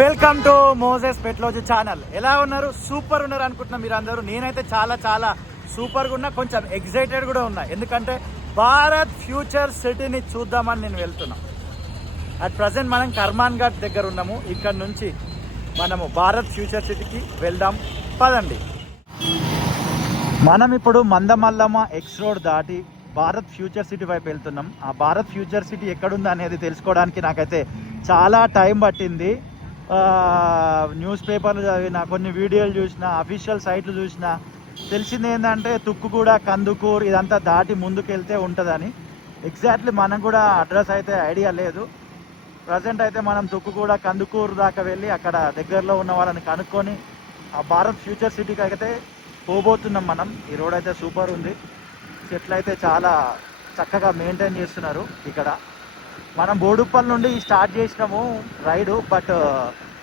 Welcome to Moses పెట్లోజీ channel. ఎలా ఉన్నారు? సూపర్ ఉన్నారు అనుకుంటున్నా మీరు అందరూ. నేనైతే చాలా చాలా సూపర్గా ఉన్నా, కొంచెం ఎగ్జైటెడ్ కూడా ఉన్నా. ఎందుకంటే భారత్ ఫ్యూచర్ సిటీని చూద్దామని నేను వెళ్తున్నా. అట్ ప్రజెంట్ మనం కర్మాన్ ఘాట్ దగ్గర ఉన్నాము. ఇక్కడ నుంచి మనము భారత్ ఫ్యూచర్ సిటీకి వెళ్దాం, పదండి. మనం ఇప్పుడు మందమల్లమ్మ ఎక్స్ రోడ్ దాటి భారత్ ఫ్యూచర్ సిటీ వైపు వెళ్తున్నాం. ఆ భారత్ ఫ్యూచర్ సిటీ ఎక్కడుంది అనేది తెలుసుకోవడానికి నాకైతే చాలా టైం పట్టింది. న్యూస్ పేపర్లు చదివిన, కొన్ని వీడియోలు చూసిన, అఫీషియల్ సైట్లు చూసిన, తెలిసింది ఏంటంటే తుక్కుగూడ, కందుకూరు ఇదంతా దాటి ముందుకు వెళ్తే ఉంటుందని. ఎగ్జాక్ట్లీ మనం కూడా అడ్రస్ అయితే ఐడియా లేదు. ప్రజెంట్ అయితే మనం తుక్కుగూడ, కందుకూరు దాకా వెళ్ళి అక్కడ దగ్గరలో ఉన్న వాళ్ళని కనుక్కొని ఆ భారత్ ఫ్యూచర్ సిటీకి అయితే పోబోతున్నాం మనం. ఈ రోడ్ అయితే సూపర్ ఉంది. చెట్లు అయితే చాలా చక్కగా మెయింటైన్ చేస్తున్నారు ఇక్కడ. మనం బోడుప్పల్ నుండి స్టార్ట్ చేసినాము రైడు, బట్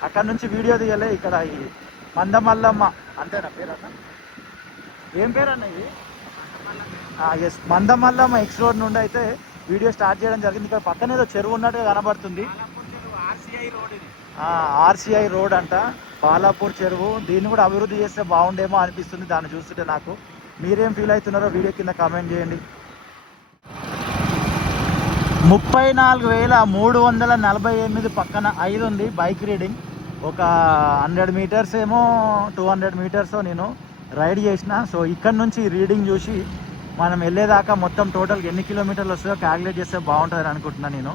అక్కడ నుంచి వీడియో తీయలే. ఇక్కడ ఈ మందమల్లమ్మ అంతేనా పేరన్న? ఏం పేరన్న ఇది? ఎస్, మందమల్లమ్మ ఎక్స్ రోడ్ నుండి అయితే వీడియో స్టార్ట్ చేయడం జరిగింది. ఇక్కడ పక్కన ఏదో చెరువు ఉన్నట్టుగా కనబడుతుంది. ఆర్సీఐ రోడ్ అంట, బాలాపూర్ చెరువు. దీన్ని కూడా అభివృద్ధి చేస్తే బాగుండేమో అనిపిస్తుంది దాన్ని చూస్తుంటే నాకు. మీరేం ఫీల్ అవుతున్నారో వీడియో కింద కామెంట్ చేయండి. 34,348 పక్కన 5 ఉంది బైక్ రీడింగ్. ఒక 100 మీటర్స్ ఏమో 200 మీటర్స్ నేను రైడ్ చేసిన. సో ఇక్కడ నుంచి రీడింగ్ చూసి మనం వెళ్ళేదాకా మొత్తం టోటల్ ఎన్ని కిలోమీటర్లు వస్తుందో క్యాలిక్యులేట్ చేస్తే బాగుంటుందని అనుకుంటున్నాను నేను.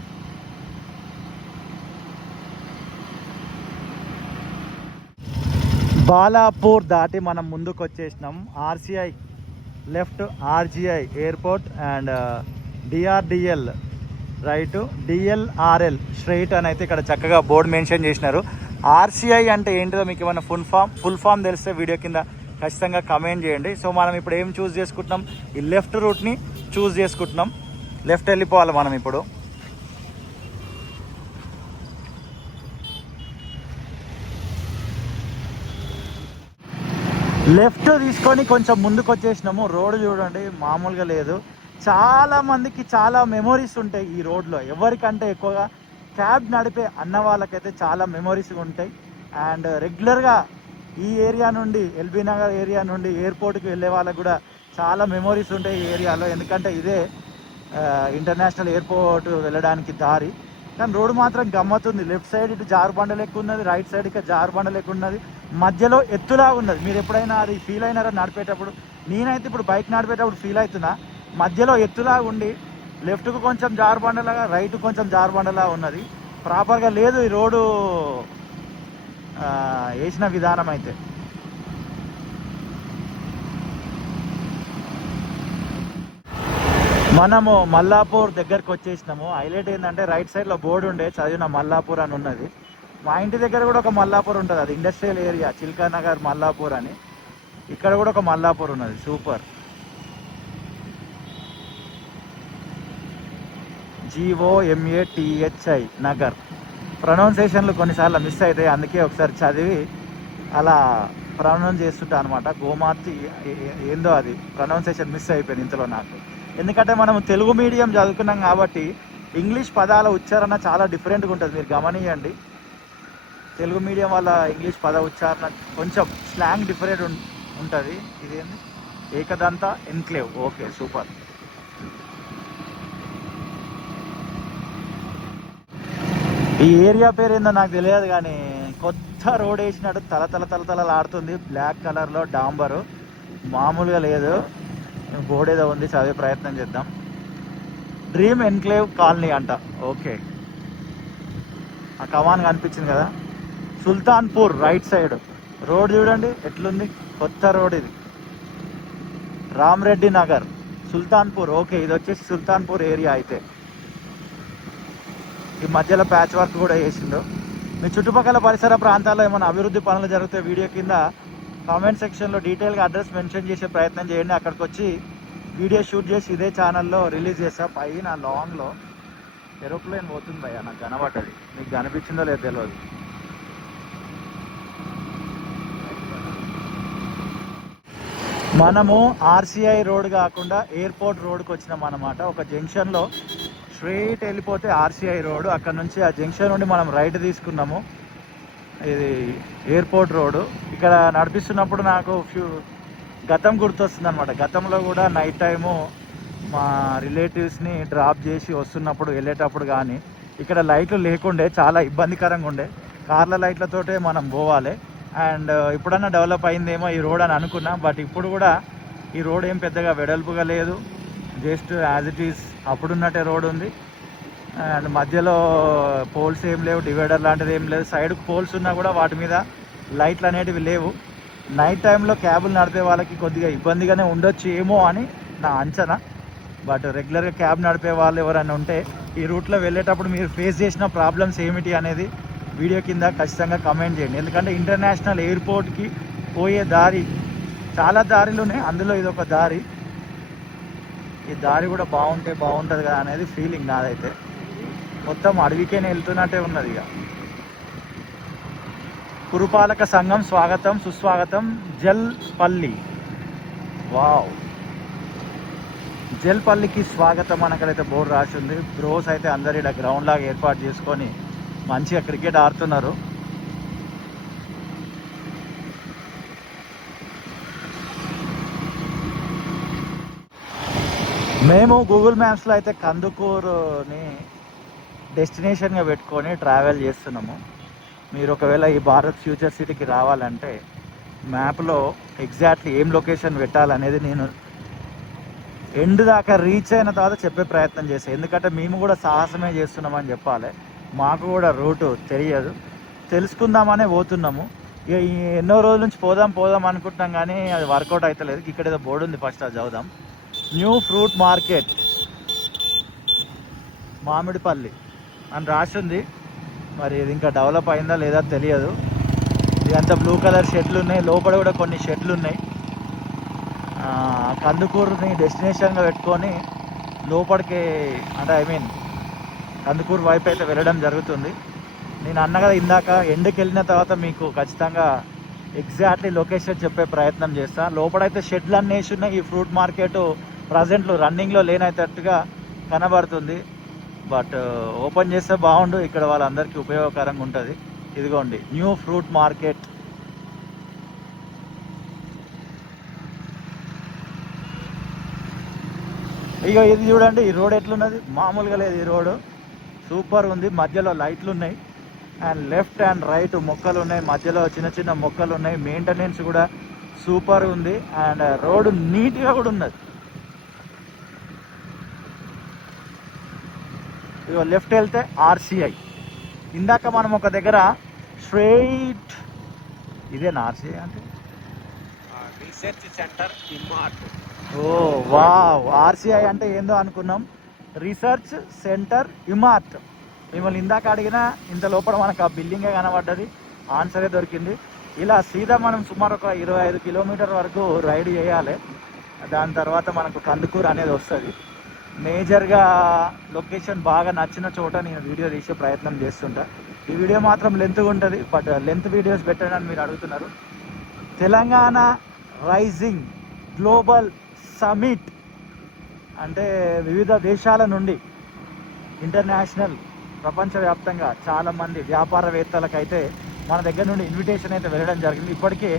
బాలాపూర్ దాటి మనం ముందుకు వచ్చేసినాం. RCI left, RGI airport and DRDL right, DLRL straight అని అయితే ఇక్కడ చక్కగా బోర్డు మెన్షన్ చేసినారు. ఆర్సీఐ అంటే ఏంటిదో మీకు ఏమైనా ఫుల్ ఫామ్ తెలిస్తే వీడియో కింద ఖచ్చితంగా కమెంట్ చేయండి. సో మనం ఇప్పుడు ఏం చూస్ చేసుకుంటున్నాం? ఈ లెఫ్ట్ రూట్ని చూస్ చేసుకుంటున్నాం. లెఫ్ట్ వెళ్ళిపోవాలి మనం ఇప్పుడు. లెఫ్ట్ తీసుకొని కొంచెం ముందుకు వచ్చేసినాము. రోడ్డు చూడండి, మామూలుగా లేదు. చాలా మందికి చాలా మెమొరీస్ ఉంటాయి ఈ రోడ్లో. ఎవరికంటే ఎక్కువగా క్యాబ్ నడిపే అన్న వాళ్ళకైతే చాలా మెమొరీస్ ఉంటాయి. అండ్ రెగ్యులర్గా ఈ ఏరియా నుండి, ఎల్బీ నగర్ ఏరియా నుండి ఎయిర్పోర్ట్కి వెళ్ళే వాళ్ళకు కూడా చాలా మెమొరీస్ ఉంటాయి ఈ ఏరియాలో. ఎందుకంటే ఇదే ఇంటర్నేషనల్ ఎయిర్పోర్ట్ వెళ్ళడానికి దారి. కానీ రోడ్డు మాత్రం గమ్మతుంది. లెఫ్ట్ సైడ్ ఇటు జారుబండ లెక్క ఉన్నది, రైట్ సైడ్ ఇక జారుబండ లెక్క ఉన్నది, మధ్యలో ఎత్తులా ఉన్నది. మీరు ఎప్పుడైనా అది ఫీల్ అయినారో నడిపేటప్పుడు? నేనైతే ఇప్పుడు బైక్ నడిపేటప్పుడు ఫీల్ అవుతున్నా. మధ్యలో ఎత్తులా ఉండి లెఫ్ట్కు కొంచెం జారుబండలాగా, రైట్ కొంచెం జారుబండలా ఉన్నది. ప్రాపర్గా లేదు ఈ రోడ్డు వేసిన విధానం అయితే. మనము మల్లాపూర్ దగ్గరకు వచ్చేసినాము. హైలైట్ ఏంటంటే రైట్ సైడ్లో బోర్డు ఉండే చదివిన మల్లాపూర్ అని ఉన్నది. మా ఇంటి దగ్గర కూడా ఒక మల్లాపూర్ ఉంటుంది, అది ఇండస్ట్రియల్ ఏరియా, చిల్కా నగర్ మల్లాపూర్ అని. ఇక్కడ కూడా ఒక మల్లాపూర్ ఉన్నది, సూపర్. GOMATHI నగర్. ప్రొనౌన్సియేషన్లు కొన్నిసార్లు మిస్ అవుతాయి, అందుకే ఒకసారి చదివి అలా ప్రొనౌన్స్ చేస్తుంటా అనమాట. గోమాతి ఏందో అది ప్రొనౌన్సియేషన్ మిస్ అయిపోయింది ఇంతలో నాకు. ఎందుకంటే మనం తెలుగు మీడియం చదువుకున్నాం కాబట్టి ఇంగ్లీష్ పదాల ఉచ్చారణ చాలా డిఫరెంట్గా ఉంటుంది, మీరు గమనియండి. తెలుగు మీడియం వల్ల ఇంగ్లీష్ పద ఉచ్చారణ కొంచెం స్లాంగ్ డిఫరెంట్ ఉంటుంది. ఇదేంటి? ఏకదంత ఎన్క్లేవ్. Okay, super. ఈ ఏరియా పేరు ఏందో నాకు తెలియదు, కానీ కొత్త రోడ్ వేసినట్టు తలతలలాడుతుంది. బ్లాక్ కలర్లో డాంబరు, మామూలుగా లేదు. బోర్డు ఏదో ఉంది, చదివే ప్రయత్నం చేద్దాం. డ్రీమ్ ఎన్క్లేవ్ కాలనీ అంట. ఓకే, ఆ కమాన్ కనిపించింది కదా. సుల్తాన్పూర్ రైట్ సైడ్ రోడ్ చూడండి ఎట్లుంది, కొత్త రోడ్ ఇది. రామరెడ్డి నగర్, సుల్తాన్పూర్. ఓకే, ఇది వచ్చేసి సుల్తాన్పూర్ ఏరియా అయితే. ఈ మధ్యలో ప్యాచ్ వర్క్ కూడా చేసిండు. మీ చుట్టుపక్కల పరిసర ప్రాంతాల్లో ఏమైనా అభివృద్ధి పనులు జరిగితే వీడియో కింద కామెంట్ సెక్షన్లో డీటెయిల్గా అడ్రస్ మెన్షన్ చేసే ప్రయత్నం చేయండి. అక్కడికి వచ్చి వీడియో షూట్ చేసి ఇదే ఛానల్లో రిలీజ్ చేస్తా. పైన లాంగ్లో ఏరోప్లేన్ పోతుంది భయ్యా, నాకు కనబడ్డది. మీకు కనిపించిందో లేదో తెలియదు. మనము ఆర్సీఐ రోడ్ కాకుండా ఎయిర్పోర్ట్ రోడ్కి వచ్చినాం అన్నమాట. ఒక జంక్షన్లో స్ట్రైట్ వెళ్ళిపోతే ఆర్సీఐ రోడ్, అక్కడ నుంచి ఆ జంక్షన్ నుండి మనం రైట్ తీసుకున్నాము. ఇది ఎయిర్పోర్ట్ రోడ్. ఇక్కడ నడిపిస్తున్నప్పుడు నాకు గతం గుర్తొస్తుంది అనమాట. గతంలో కూడా నైట్ టైము మా రిలేటివ్స్ని డ్రాప్ చేసి వస్తున్నప్పుడు వెళ్ళేటప్పుడు కానీ ఇక్కడ లైట్లు లేకుండే, చాలా ఇబ్బందికరంగా ఉండే. కార్ల లైట్లతోటే మనం పోవాలి. అండ్ ఇప్పుడన్నా డెవలప్ అయిందేమో ఈ రోడ్ అని అనుకున్నా. బట్ ఇప్పుడు కూడా ఈ రోడ్ ఏం పెద్దగా వెడల్పుగా లేదు, జస్ట్ యాజ్ ఇట్ ఈస్ అప్పుడున్నట్టే రోడ్ ఉంది. అండ్ మధ్యలో పోల్స్ ఏం లేవు, డివైడర్ లాంటిది ఏం లేదు. సైడ్కి పోల్స్ ఉన్నా కూడా వాటి మీద లైట్లు అనేటివి లేవు. నైట్ టైంలో క్యాబులు నడిపే వాళ్ళకి కొద్దిగా ఇబ్బందిగానే ఉండొచ్చు ఏమో అని నా అంచనా. బట్ రెగ్యులర్గా క్యాబ్ నడిపే వాళ్ళు ఎవరైనా ఉంటే ఈ రూట్లో వెళ్ళేటప్పుడు మీరు ఫేస్ చేసిన ప్రాబ్లమ్స్ ఏమిటి అనేది వీడియో కింద ఖచ్చితంగా కమెంట్ చేయండి. ఎందుకంటే ఇంటర్నేషనల్ ఎయిర్పోర్ట్కి పోయే దారి చాలా దారిలు ఉన్నాయి, అందులో ఇది ఒక దారి. ఈ దారి కూడా బాగుంటే బాగుంటుంది కదా అనేది ఫీలింగ్ నాదైతే. మొత్తం అడవికేనే వెళ్తున్నట్టే ఉన్నది. ఇక పురపాలక సంఘం స్వాగతం సుస్వాగతం జల్పల్లి. వావ్, జల్పల్లికి స్వాగతం అని అక్కడైతే బోర్డు రాసి ఉంది. బ్రోస్ అయితే అందరు ఇక్కడ గ్రౌండ్ లాగా ఏర్పాటు చేసుకొని మంచిగా క్రికెట్ ఆడుతున్నారు. మేము గూగుల్ మ్యాప్స్లో అయితే కందుకూరుని డెస్టినేషన్గా పెట్టుకొని ట్రావెల్ చేస్తున్నాము. మీరు ఒకవేళ ఈ భారత్ ఫ్యూచర్ సిటీకి రావాలంటే మ్యాప్లో ఎగ్జాక్ట్లీ ఏం లొకేషన్ పెట్టాలనేది నేను ఎండ్ దాకా రీచ్ అయిన తర్వాత చెప్పే ప్రయత్నం చేస్తాను. ఎందుకంటే మేము కూడా సాహసమే చేస్తున్నామని చెప్పాలి. మాకు కూడా రూటు తెలియదు, తెలుసుకుందామనే పోతున్నాము. ఇక ఎన్నో రోజుల నుంచి పోదాం అనుకుంటున్నాం కానీ అది వర్కౌట్ అవుతలేదు. ఇక్కడ ఏదో బోర్డు ఉంది, ఫస్ట్ అది చదువుదాం. న్యూ ఫ్రూట్ మార్కెట్ మామిడిపల్లి అని రాసి ఉంది. మరి ఇది ఇంకా డెవలప్ అయిందా లేదా తెలియదు. ఇదంతా బ్లూ కలర్ షెడ్లు ఉన్నాయి, లోపల కూడా కొన్ని షెడ్లు ఉన్నాయి. కందుకూరుని డెస్టినేషన్గా పెట్టుకొని లోపలికి అంటే కందుకూరు వైపు అయితే వెళ్ళడం జరుగుతుంది. నేను అన్న కదా ఇందాక, ఎండ్కి వెళ్ళిన తర్వాత మీకు ఖచ్చితంగా ఎగ్జాక్ట్లీ లొకేషన్ చెప్పే ప్రయత్నం చేస్తాను. లోపలైతే షెడ్లు అన్నీ వేసి ఉన్నాయి. ఈ ఫ్రూట్ మార్కెట్ ప్రజెంట్లో రన్నింగ్లో లేనైనట్టుగా కనబడుతుంది. బట్ ఓపెన్ చేస్తే బాగుండు, ఇక్కడ వాళ్ళందరికీ ఉపయోగకరంగా ఉంటుంది. ఇదిగోండి న్యూ ఫ్రూట్ మార్కెట్. ఇక ఇది చూడండి, ఈ రోడ్ ఎట్లున్నది, మామూలుగా లేదు. ఈ రోడ్డు సూపర్ ఉంది, మధ్యలో లైట్లు ఉన్నాయి. అండ్ లెఫ్ట్ అండ్ రైట్ మొక్కలు ఉన్నాయి, మధ్యలో చిన్న చిన్న మొక్కలు ఉన్నాయి. మెయింటెనెన్స్ కూడా సూపర్ ఉంది. అండ్ రోడ్డు నీట్గా కూడా ఉన్నది. ఇక లెఫ్ట్ వెళ్తే ఆర్సీఐ. ఇందాక మనం ఒక దగ్గర స్ట్రైట్, ఇదేనా ఆర్సీఐ అంటే? Research centre Imarat. Oh wow, RCI అంటే ఏందో అనుకున్నాం. Research centre Imarat. మిమ్మల్ని ఇందాక అడిగినా ఇంత లోపల మనకు ఆ బిల్డింగే కనబడ్డది, ఆన్సరే దొరికింది. ఇలా సీదా మనం సుమారు ఒక 25 కిలోమీటర్ వరకు రైడ్ చేయాలి. దాని తర్వాత మనకు కందుకూరు అనేది వస్తుంది. మేజర్గా లొకేషన్ బాగా నచ్చిన చోట నేను వీడియో తీసే ప్రయత్నం చేస్తుంటా. ఈ వీడియో మాత్రం లెంత్గా ఉంటుంది, బట్ లెంత్ వీడియోస్ పెట్టండి అని మీరు అడుగుతున్నారు. తెలంగాణ రైజింగ్ గ్లోబల్ సమిట్ అంటే వివిధ దేశాల నుండి ఇంటర్నేషనల్ ప్రపంచవ్యాప్తంగా చాలామంది వ్యాపారవేత్తలకైతే మన దగ్గర నుండి ఇన్విటేషన్ అయితే వెళ్ళడం జరిగింది. ఇప్పటికే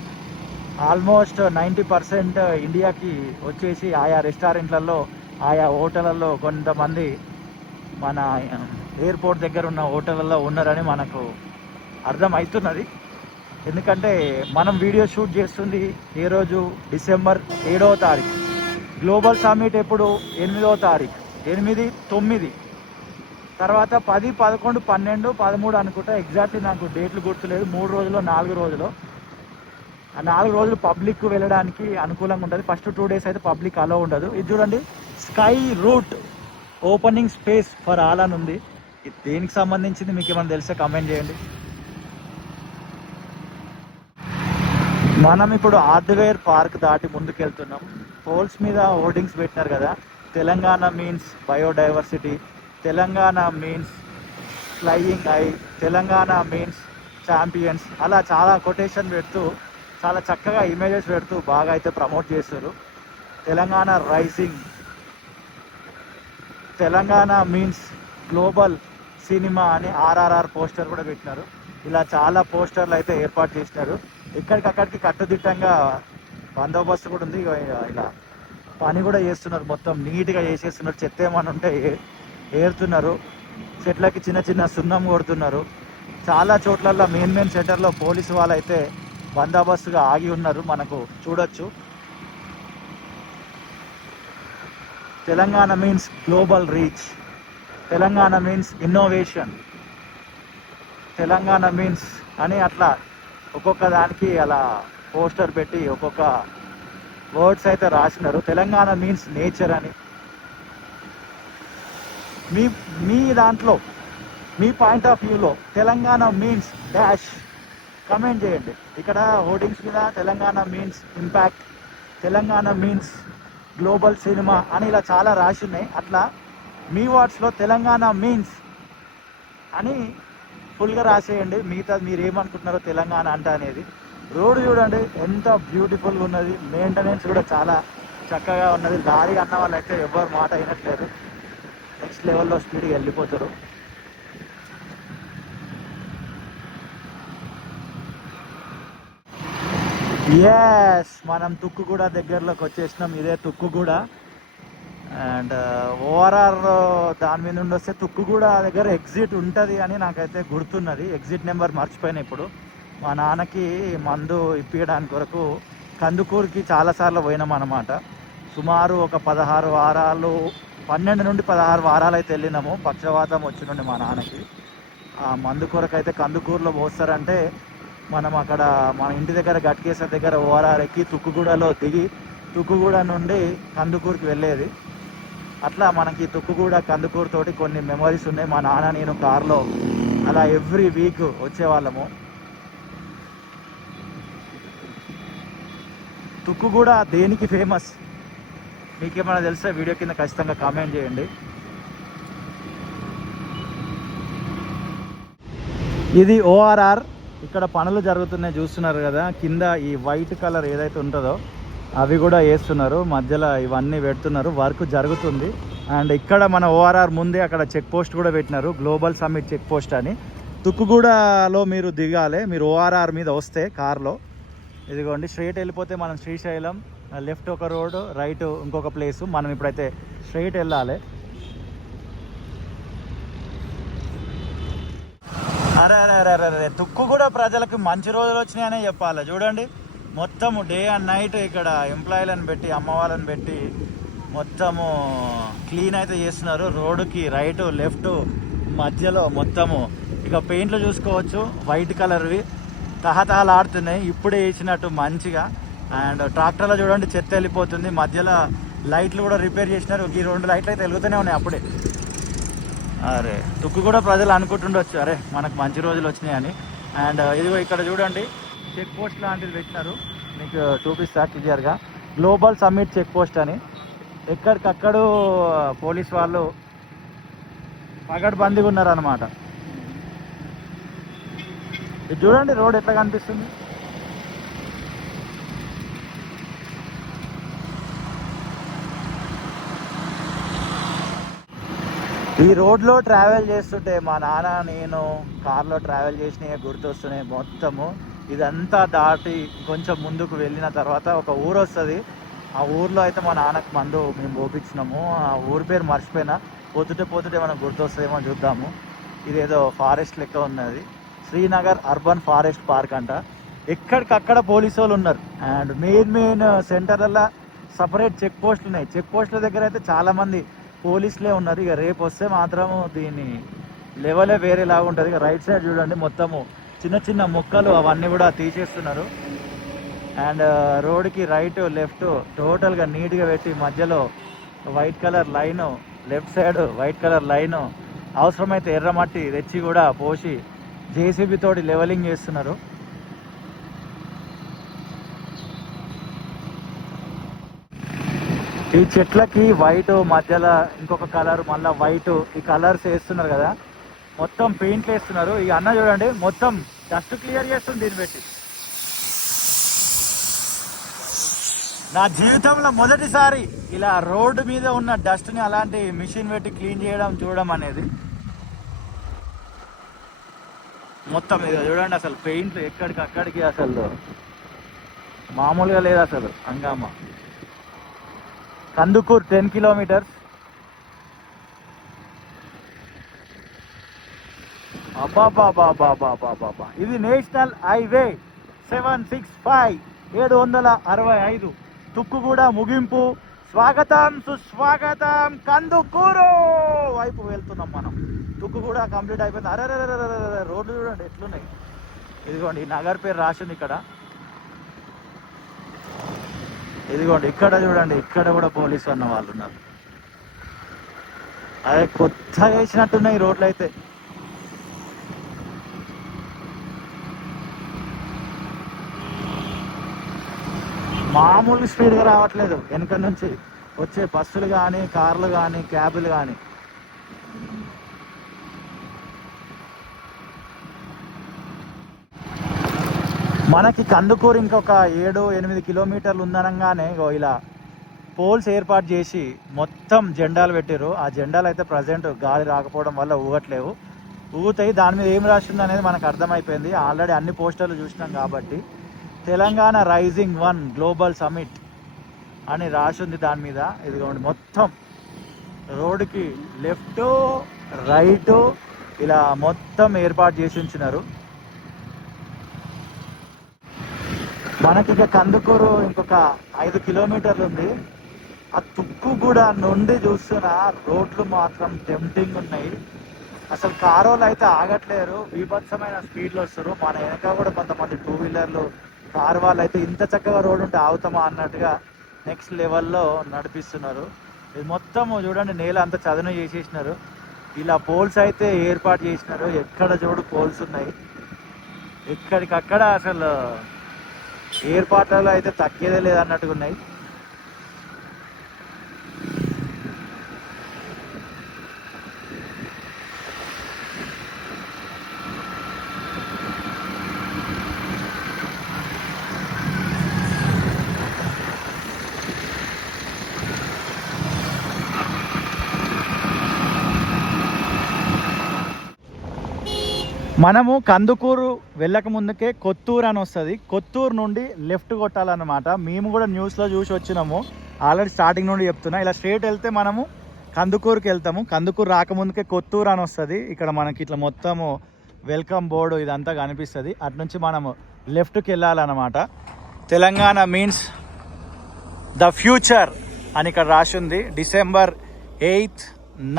ఆల్మోస్ట్ 90% ఇండియాకి వచ్చేసి ఆయా రెస్టారెంట్లలో, ఆయా హోటళ్ళల్లో కొంతమంది మన ఎయిర్పోర్ట్ దగ్గర ఉన్న హోటళ్ళల్లో ఉన్నారని మనకు అర్థమవుతున్నది. ఎందుకంటే మనం వీడియో షూట్ చేస్తుంది ఏ రోజు, డిసెంబర్ 7వ తారీఖు. గ్లోబల్ సమ్మిట్ ఎప్పుడు, 8వ తారీఖు. 8, 9 తర్వాత 10, 11, 12, 13 అనుకుంటా. ఎగ్జాక్ట్లీ నాకు డేట్లు గుర్తులేదు. 3 రోజులు 4 రోజులు. ఆ 4 రోజులు పబ్లిక్ వెళ్ళడానికి అనుకూలంగా ఉంటుంది. ఫస్ట్ 2 డేస్ అయితే పబ్లిక్ అలో ఉండదు. ఇది చూడండి, Skyroot opening space for all అని ఉంది. ఇది దేనికి సంబంధించింది మీకు ఏమైనా తెలిస్తే కమెంట్ చేయండి. మనం ఇప్పుడు హార్డ్వేర్ పార్క్ దాటి ముందుకు వెళ్తున్నాం. పోల్స్ మీద హోర్డింగ్స్ పెట్టినారు కదా, Telangana means biodiversity, Telangana means flying I, Telangana means champions, అలా చాలా కొటేషన్ పెడుతూ, చాలా చక్కగా ఇమేజెస్ పెడుతూ బాగా అయితే ప్రమోట్ చేస్తారు. Telangana rising, Telangana means global cinema అని RRR పోస్టర్ కూడా పెట్టినారు. ఇలా చాలా పోస్టర్లు అయితే ఏర్పాటు చేసినారు. ఎక్కడికక్కడికి కట్టుదిట్టంగా బందోబస్తు కూడా ఉంది. ఇలా పని కూడా చేస్తున్నారు, మొత్తం నీట్గా చేసేస్తున్నారు. చెత్త ఏమని ఉంటే ఏరుతున్నారు, చెట్లకి చిన్న చిన్న సున్నం కొడుతున్నారు. చాలా చోట్ల మెయిన్ సెంటర్లో పోలీసు వాళ్ళు అయితే బందోబస్తుగా ఆగి ఉన్నారు, మనకు చూడొచ్చు. Telangana means global reach, Telangana means innovation, Telangana means అని అట్లా ఒక్కొక్క దానికి అలా పోస్టర్ పెట్టి ఒక్కొక్క వర్డ్స్ అయితే రాసినారు. తెలంగాణ మీన్స్ నేచర్ అని. మీ దాంట్లో మీ పాయింట్ ఆఫ్ వ్యూలో తెలంగాణ మీన్స్ డాష్ కమెంట్ చేయండి. ఇక్కడ హోర్డింగ్స్ మీద Telangana means impact, Telangana means global cinema అని ఇలా చాలా రాసి ఉన్నాయి. అట్లా మీ వర్డ్స్లో తెలంగాణ మీన్స్ అని ఫుల్గా రాసేయండి. మిగతా మీరు ఏమనుకుంటున్నారో తెలంగాణ అంట అనేది. రోడ్డు చూడండి ఎంత బ్యూటిఫుల్గా ఉన్నది, మెయింటెనెన్స్ కూడా చాలా చక్కగా ఉన్నది. లారీ అన్న వాళ్ళు అయితే ఎవరు మాట అయినట్లేదు, నెక్స్ట్ లెవెల్లో స్పీడ్గా వెళ్ళిపోతారు. ఎస్, మనం తుక్కుగూడ దగ్గరలోకి వచ్చేసినాం. ఇదే తుక్కుగూడ. అండ్ ఓఆర్ఆర్ దాని మీద నుండి వస్తే తుక్కుగూడ దగ్గర ఎగ్జిట్ ఉంటుంది అని నాకైతే గుర్తున్నది. ఎగ్జిట్ నెంబర్ మర్చిపోయినా ఇప్పుడు. మా నాన్నకి మందు ఇప్పించడానికి కొరకు కందుకూరుకి చాలాసార్లు పోయినాం అన్నమాట. సుమారు ఒక 16 వారాలు, 12 నుండి 16 వారాలు అయితే వెళ్ళినాము. పక్షవాతం వచ్చినండి మా నాన్నకి. ఆ మందు కొరకు అయితే కందుకూరులో పోస్తారంటే మనం అక్కడ మన ఇంటి దగ్గర గట్కేశ్వర దగ్గర ఓఆర్ఆర్ ఎక్కి తుక్కుగూడలో దిగి తుక్కుగూడ నుండి కందుకూరుకి వెళ్ళేది. అట్లా మనకి తుక్కుగూడ కందుకూరు తోటి కొన్ని మెమరీస్ ఉన్నాయి. మా నాన్న నేను కార్లో అలా ఎవ్రీ వీక్ వచ్చేవాళ్ళము. తుక్కుగూడ దేనికి ఫేమస్ మీకేమైనా తెలిస్తే వీడియో కింద ఖచ్చితంగా కామెంట్ చేయండి. ఇది ఓఆర్ఆర్. ఇక్కడ పనులు జరుగుతున్నాయి చూస్తున్నారు కదా. కింద ఈ వైట్ కలర్ ఏదైతే ఉంటుందో అవి కూడా వేస్తున్నారు, మధ్యలో ఇవన్నీ పెడుతున్నారు, వర్క్ జరుగుతుంది. అండ్ ఇక్కడ మన ఓఆర్ఆర్ ముందే అక్కడ చెక్ పోస్ట్ కూడా పెట్టినారు, గ్లోబల్ సమ్మిట్ చెక్ పోస్ట్ అని. తుక్కుగూడలో మీరు దిగాలి, మీరు ఓఆర్ఆర్ మీద వస్తే కార్లో. ఇదిగోండి స్ట్రైట్ వెళ్ళిపోతే మనం శ్రీశైలం, లెఫ్ట్ ఒక రోడ్, రైట్ ఇంకొక ప్లేసు. మనం ఇప్పుడైతే స్ట్రైట్ వెళ్ళాలి. అరే అరే అరే అరే అరే, తుక్కుగూడ ప్రజలకు మంచి రోజులు వచ్చినాయనే చెప్పాలి. చూడండి మొత్తము డే అండ్ నైట్ ఇక్కడ ఎంప్లాయీలను పెట్టి, అమ్మ వాళ్ళని పెట్టి మొత్తము క్లీన్ అయితే చేస్తున్నారు. రోడ్డుకి రైట్ లెఫ్ట్ మధ్యలో మొత్తము ఇక పెయింట్లు చూసుకోవచ్చు, వైట్ కలర్వి తహతహలాడుతున్నాయి, ఇప్పుడే వేసినట్టు మంచిగా. అండ్ ట్రాక్టర్లో చూడండి చెత్త వెళ్ళిపోతుంది, మధ్యలో లైట్లు కూడా రిపేర్ చేసినారు. ఈ 2 లైట్లు అయితే వెలుగుతూనే ఉన్నాయి అప్పుడే. అరే తుక్కుగూడ ప్రజలు అనుకుంటుండొచ్చు అరే మనకు మంచి రోజులు వచ్చినాయి అని. అండ్ ఇదిగో ఇక్కడ చూడండి చెక్ పోస్ట్ లాంటిది పెట్టినారు, మీకు చూపిస్తా క్లియర్గా. గ్లోబల్ సమ్మిట్ చెక్ పోస్ట్ అని. ఎక్కడికక్కడు పోలీస్ వాళ్ళు పగడ్బందీగా ఉన్నారనమాట. ఇది చూడండి రోడ్ ఎట్లా కనిపిస్తుంది. ఈ రోడ్లో ట్రావెల్ చేస్తుంటే మా నాన్న నేను కార్లో ట్రావెల్ చేసినవి గుర్తొస్తున్నాయి మొత్తము. ఇదంతా దాటి కొంచెం ముందుకు వెళ్ళిన తర్వాత ఒక ఊరు వస్తుంది. ఆ ఊర్లో అయితే మా నాన్నకు మందు మేము పోపించినాము. ఆ ఊరి పేరు మర్చిపోయినా, పోతుంటే మనకు గుర్తొస్తుందేమో చూద్దాము. ఇదేదో ఫారెస్ట్ లెక్క ఉన్నది, శ్రీనగర్ అర్బన్ ఫారెస్ట్ పార్క్ అంట. ఎక్కడికక్కడ పోలీసు వాళ్ళు ఉన్నారు. అండ్ మెయిన్ సెంటర్లలో సపరేట్ చెక్ పోస్టులు ఉన్నాయి. చెక్ పోస్టుల దగ్గర అయితే చాలామంది పోలీసులే ఉన్నారు. ఇక రేపు వస్తే మాత్రము దీని లెవెలే వేరేలాగా ఉంటుంది. ఇక రైట్ సైడ్ చూడండి మొత్తము చిన్న చిన్న మొక్కలు అవన్నీ కూడా తీసేస్తున్నారు. అండ్ రోడ్కి రైట్ లెఫ్ట్ టోటల్గా నీట్గా పెట్టి మధ్యలో white colour line, left side white colour line, అవసరమైతే ఎర్రమట్టి తెచ్చి కూడా పోసి జేసీబీ తోటి లెవెలింగ్ చేస్తున్నారు. ఈ చెట్లకి వైట్ మధ్యలో ఇంకొక కలర్, మళ్ళీ వైట్, ఈ కలర్స్ వేస్తున్నారు కదా, మొత్తం పెయింట్లు వేస్తున్నారు. ఈ అన్న చూడండి మొత్తం డస్ట్ క్లియర్ చేస్తుంది దీన్ని పెట్టి. నా జీవితంలో మొదటిసారి ఇలా రోడ్డు మీద ఉన్న డస్ట్ని అలాంటి మిషన్ పెట్టి క్లీన్ చేయడం చూడడం అనేది. మొత్తం ఇది చూడండి, అసలు పెయింట్ ఎక్కడికి అక్కడికి అసలు మామూలుగా లేదు అసలు హంగామా. కందుకూర్ 10 కిలోమీటర్స్. అబ్బాబాబాబాబాబాబా, ఇది నేషనల్ హైవే 765 765 తుక్కుగూడ ముగింపు. స్వాగతం సుస్వాగతం కందుకూరు వైపు వెళ్తున్నాం మనం. తుక్కుగూడ కంప్లీట్ అయిపోయింది. అరే రోడ్లు చూడండి ఎట్లున్నాయి. ఇదిగోండి ఈ నగర్ పేరు రాసింది ఇక్కడ. ఇదిగోండి ఇక్కడ చూడండి, ఇక్కడ కూడా పోలీసు అన్న వాళ్ళు ఉన్నారు. అదే కొత్తగా వేసినట్టున్నాయి రోడ్లు అయితే. మామూలు స్పీడ్గా రావట్లేదు. వెనక నుంచి వచ్చే బస్సులు కానీ, కార్లు కానీ, క్యాబులు కానీ. మనకి కందుకూరు ఇంకొక 7-8 కిలోమీటర్లు ఉందనగానే ఇలా పోల్స్ ఏర్పాటు చేసి మొత్తం జెండాలు పెట్టారు. ఆ జెండాలు అయితే ప్రజెంట్ గాలి రాకపోవడం వల్ల ఊగట్లేవు. ఊగుతాయి. దాని మీద ఏం రాసింది అనేది మనకు అర్థమైపోయింది. ఆల్రెడీ అన్ని పోస్టర్లు చూసినాం కాబట్టి. తెలంగాణ రైజింగ్ 1 గ్లోబల్ సమిట్ అని రాసింది దాని మీద. ఇదిగోండి మొత్తం రోడ్డుకి లెఫ్ట్ రైట్ ఇలా మొత్తం ఏర్పాటు చేసి ఉంచినారు. మనకి ఇక కందుకూరు ఇంకొక 5 కిలోమీటర్లు ఉంది. ఆ తుక్కుగూడ నుండి చూస్తున్న రోడ్లు మాత్రం టెంప్టింగ్ ఉన్నాయి. అసలు కారోళ్ళు అయితే ఆగట్లేరు, బీభత్సమైన స్పీడ్లో వస్తారు. మన వెనక కూడా కొంతమంది 2 వీలర్లు కారు వాళ్ళు అయితే ఇంత చక్కగా రోడ్డు ఉంటే ఆగుతామా అన్నట్టుగా నెక్స్ట్ లెవెల్లో నడిపిస్తున్నారు. ఇది మొత్తం చూడండి, నేల అంతా చదును చేసేసినారు. ఇలా పోల్స్ అయితే ఏర్పాటు చేసినారు. ఎక్కడ చూడు పోల్స్ ఉన్నాయి. ఎక్కడికక్కడ అసలు ఏర్పాట్లలో అయితే తగ్గేదే లేదన్నట్టుగా ఉన్నాయి. మనము కందుకూరు వెళ్ళక ముందుకే కొత్తూరు అని వస్తుంది. కొత్తూరు నుండి లెఫ్ట్ కొట్టాలన్నమాట. మేము కూడా న్యూస్లో చూసి వచ్చినాము. ఆల్రెడీ స్టార్టింగ్ నుండి చెప్తున్నా. ఇలా స్ట్రేట్ వెళ్తే మనము కందుకూరుకి వెళ్తాము. కందుకూరు రాకముందుకే కొత్తూరు అని వస్తుంది. ఇక్కడ మనకి ఇట్లా మొత్తము వెల్కమ్ బోర్డు ఇదంతా కనిపిస్తుంది. అటు నుంచి మనము లెఫ్ట్కి వెళ్ళాలన్నమాట. తెలంగాణ మీన్స్ ద ఫ్యూచర్ అని ఇక్కడ రాసింది. December 8th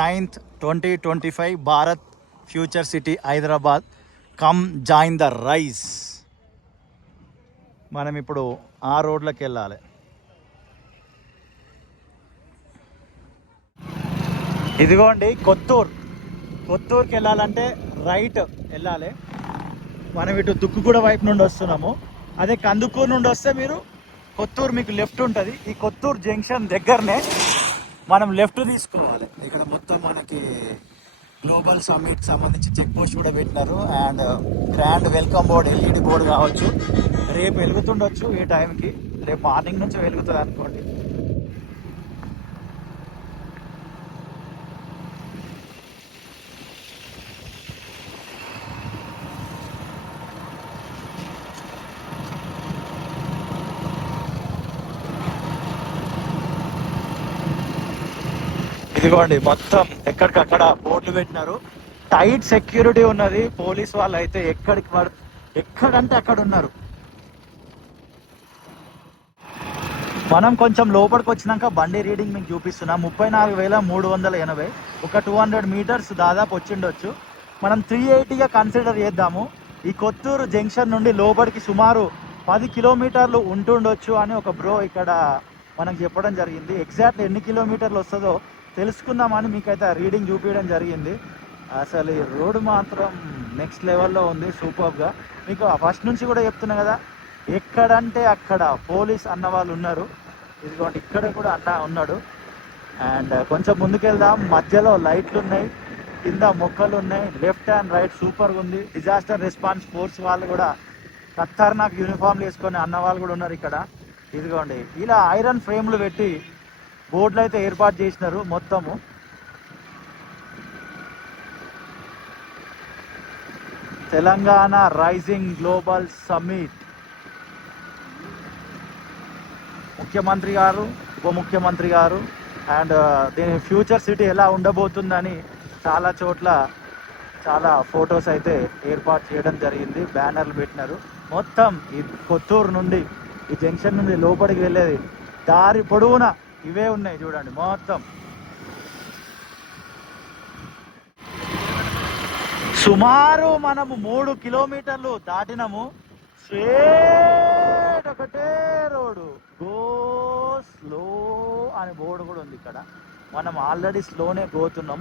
9th 2025 Bharat future city Hyderabad, come join the rise. మనం ఇప్పుడు ఆ రోడ్లోకి వెళ్ళాలి. ఇదిగోండి కొత్తూరుకి వెళ్ళాలంటే రైట్ వెళ్ళాలి. మనం ఇటు దుక్కుగూడ వైపు నుండి వస్తున్నాము. అదే కందుకూరు నుండి వస్తే మీరు కొత్తూరు మీకు లెఫ్ట్ ఉంటుంది. ఈ కొత్తూరు జంక్షన్ దగ్గరనే మనం లెఫ్ట్ తీసుకోవాలి. ఇక్కడ మొత్తం మనకి గ్లోబల్ సమ్మిట్ సంబంధించి చెక్ పోస్ట్ కూడా పెట్టినారు. And grand welcome board LED board కావచ్చు. రేపు వెలుగుతుండొచ్చు ఈ టైంకి. రేపు మార్నింగ్ నుంచి వెలుగుతుంది అనుకోండి. ఇదిగోండి మొత్తం ఎక్కడికక్కడ బోర్డులు పెట్టినారు. టైట్ సెక్యూరిటీ ఉన్నది. పోలీస్ వాళ్ళు అయితే ఎక్కడంటే అక్కడ ఉన్నారు. మనం కొంచెం లోపలికి వచ్చినాక బండి రీడింగ్ మీకు చూపిస్తున్నా. 34,380. ఒక 200 మీటర్స్ దాదాపు వచ్చిండొచ్చు. మనం 380గా కన్సిడర్ చేద్దాము. ఈ కొత్తూరు జంక్షన్ నుండి లోపలికి సుమారు 10 కిలోమీటర్లు ఉంటుండొచ్చు అని ఒక బ్రో ఇక్కడ మనకు చెప్పడం జరిగింది. ఎగ్జాక్ట్ ఎన్ని కిలోమీటర్లు వస్తుందో తెలుసుకుందామని మీకైతే రీడింగ్ చూపించడం జరిగింది. అసలు ఈ రోడ్డు మాత్రం నెక్స్ట్ లెవెల్లో ఉంది, సూపర్గా. మీకు ఫస్ట్ నుంచి కూడా చెప్తున్నా కదా, ఎక్కడంటే అక్కడ పోలీస్ అన్న వాళ్ళు ఉన్నారు. ఇదిగోండి ఇక్కడ కూడా అన్న ఉన్నాడు. అండ్ కొంచెం ముందుకెళ్దాం. మధ్యలో లైట్లు ఉన్నాయి, కింద మొక్కలు ఉన్నాయి. లెఫ్ట్ అండ్ రైట్ సూపర్గా ఉంది. డిజాస్టర్ రెస్పాన్స్ ఫోర్స్ వాళ్ళు కూడా ఖతర్నాక్ యూనిఫామ్లు వేసుకొని అన్న వాళ్ళు కూడా ఉన్నారు ఇక్కడ. ఇదిగోండి ఇలా ఐరన్ ఫ్రేమ్లు పెట్టి బోర్డులు అయితే ఏర్పాటు చేసినారు మొత్తము. Telangana rising global summit. ముఖ్యమంత్రి గారు, ఉప ముఖ్యమంత్రి గారు అండ్ దీని ఫ్యూచర్ సిటీ ఎలా ఉండబోతుందని చాలా చోట్ల చాలా ఫొటోస్ అయితే ఏర్పాటు చేయడం జరిగింది. బ్యానర్లు పెట్టినారు. మొత్తం ఈ కొత్తూరు నుండి ఈ జంక్షన్ నుండి లోపలికి వెళ్ళేది దారి పొడవునా ఇవే ఉన్నాయి చూడండి. మొత్తం సుమారు మనము 3 కిలోమీటర్లు దాటినాము. స్ట్రేట్ ఒకటే రోడ్డు, గో స్లో అనే బోర్డు కూడా ఉంది ఇక్కడ. మనం ఆల్రెడీ స్లోనే పోతున్నాం.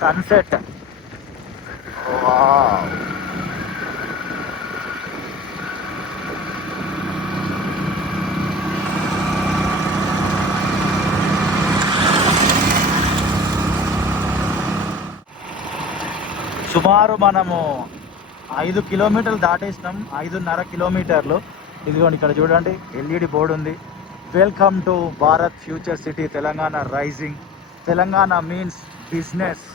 సన్సెట్ సుమారు మనము 5 కిలోమీటర్లు దాటేసినాం, 5.5 కిలోమీటర్లు. ఇదిగోండి ఇక్కడ చూడండి ఎల్ఈడి బోర్డు ఉంది. Welcome to Bharat future city Telangana rising. Telangana means business.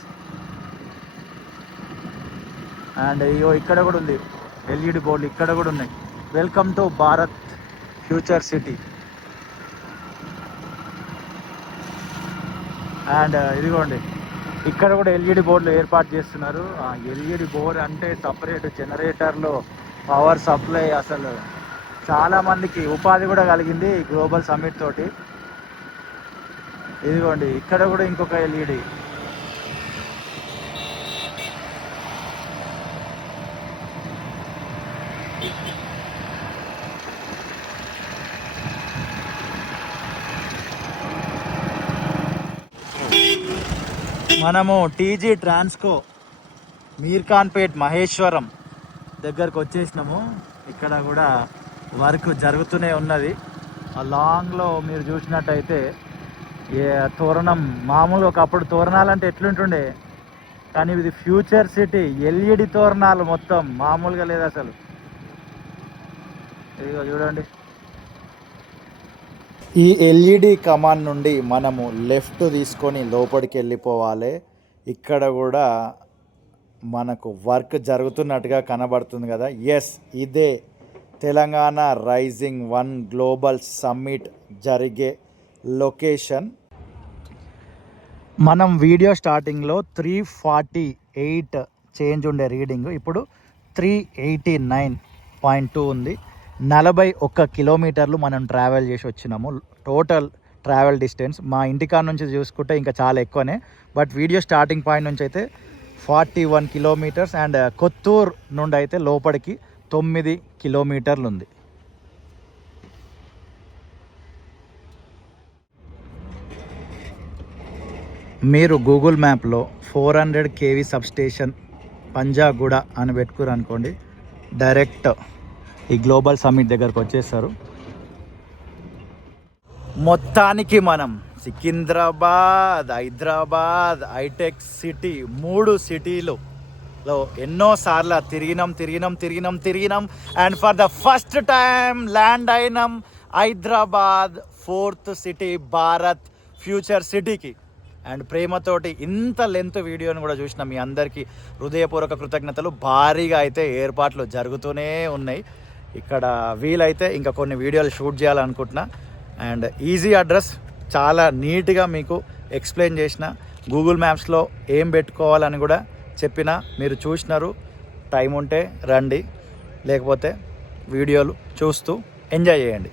And ఇగో ఇక్కడ కూడా ఉంది ఎల్ఈడి బోర్డులు, ఇక్కడ కూడా ఉన్నాయి. Welcome to Bharat future city. And ఇదిగోండి ఇక్కడ కూడా ఎల్ఈడి బోర్డులు ఏర్పాటు చేస్తున్నారు. ఎల్ఈడి బోర్డు అంటే సపరేట్ జనరేటర్లు, పవర్ సప్లై, అసలు చాలా మందికి ఉపాధి కూడా కలిగింది గ్లోబల్ సమ్మిట్ తోటి. ఇదిగోండి ఇక్కడ కూడా ఇంకొక ఎల్ఈడి. మనము టీజీ ట్రాన్స్కో మీర్ఖాన్పేట్ మహేశ్వరం దగ్గరకు వచ్చేసినాము. ఇక్కడ కూడా వర్క్ జరుగుతూనే ఉన్నది. ఆ లాంగ్లో మీరు చూసినట్టయితే తోరణం, మామూలుగా ఒకప్పుడు తోరణాలంటే ఎట్లుంటుండే, కానీ ఇది ఫ్యూచర్ సిటీ. ఎల్ఈడి తోరణాలు మొత్తం మామూలుగా లేదు అసలు. ఇదిగో చూడండి. ఈ ఎల్ఈడి కమాన్ నుండి మనము లెఫ్ట్ తీసుకొని లోపలికి వెళ్ళిపోవాలి. ఇక్కడ కూడా మనకు వర్క్ జరుగుతున్నట్టుగా కనబడుతుంది కదా. ఎస్, ఇదే తెలంగాణ రైజింగ్ 1 గ్లోబల్ సమ్మిట్ జరిగే లొకేషన్. మనం వీడియో స్టార్టింగ్లో 348 చేంజ్ ఉండే రీడింగ్, ఇప్పుడు 389.2 ఉంది. 41 కిలోమీటర్లు మనం ట్రావెల్ చేసి వచ్చినాము. టోటల్ ట్రావెల్ డిస్టెన్స్ మా ఇంటికాడ నుంచి చూసుకుంటే ఇంకా చాలా ఎక్కువనే, బట్ వీడియో స్టార్టింగ్ పాయింట్ నుంచి అయితే 41 కిలోమీటర్స్ అండ్ కొత్తూరు నుండి అయితే లోపలికి 9 కిలోమీటర్లు ఉంది. మీరు గూగుల్ మ్యాప్లో 400 kV సబ్స్టేషన్ పంజాగూడ అని పెట్టుకురు అనుకోండి, డైరెక్ట్ ఈ గ్లోబల్ సమ్మిట్ దగ్గరకు వచ్చేస్తారు. మొత్తానికి మనం సికింద్రాబాద్, హైదరాబాద్, హైటెక్ సిటీ 3 సిటీలలో ఎన్నోసార్లు తిరిగినాం and for the first time land అయినాం Hyderabad 4th city Bharat future సిటీకి. అండ్ ప్రేమతోటి ఇంత లెంత్ వీడియోని కూడా చూసిన మీ అందరికీ హృదయపూర్వక కృతజ్ఞతలు. భారీగా అయితే ఏర్పాట్లు జరుగుతూనే ఉన్నాయి. ఇక్కడ వీలైతే ఇంకా కొన్ని వీడియోలు షూట్ చేయాలనుకుంటున్నా. అండ్ ఈజీ అడ్రస్ చాలా నీట్గా మీకు ఎక్స్ప్లెయిన్ చేసిన, గూగుల్ మ్యాప్స్లో ఏం పెట్టుకోవాలని కూడా చెప్పిన. మీరు చూసినారు. టైం ఉంటే రండి, లేకపోతే వీడియోలు చూస్తూ ఎంజాయ్ చేయండి.